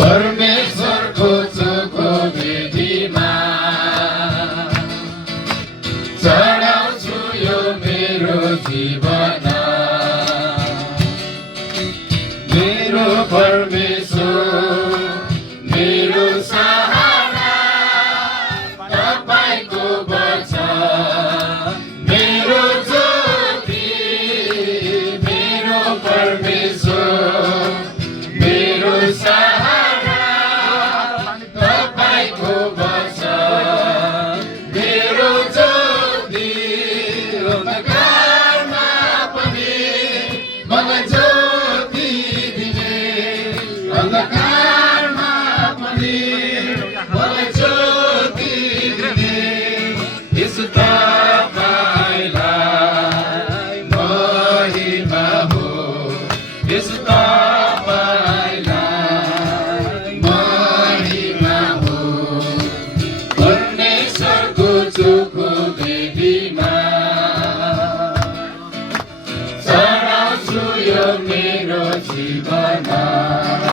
परमेश्वरको चोखो वेदीमा चढाउँछु यो मेरो जीवन। मेरो परमेश्वर मेरो सहारा तपाईको वचन मेरो ज्योति। मेरो परमेश्वर मेरो सहारा तपाईको वचन मेरो ज्योति। अन्धकारमा पनि मलाई ज्योति दिने, अन्धकारमा पनि मलाई ज्योति दिने यीशु तपाईलाई महिमा हो। यीशु तपाईलाई महिमा हो। परमेश्वरको चोखो वेदीमा चढाउँछु यो मेरो जीवन।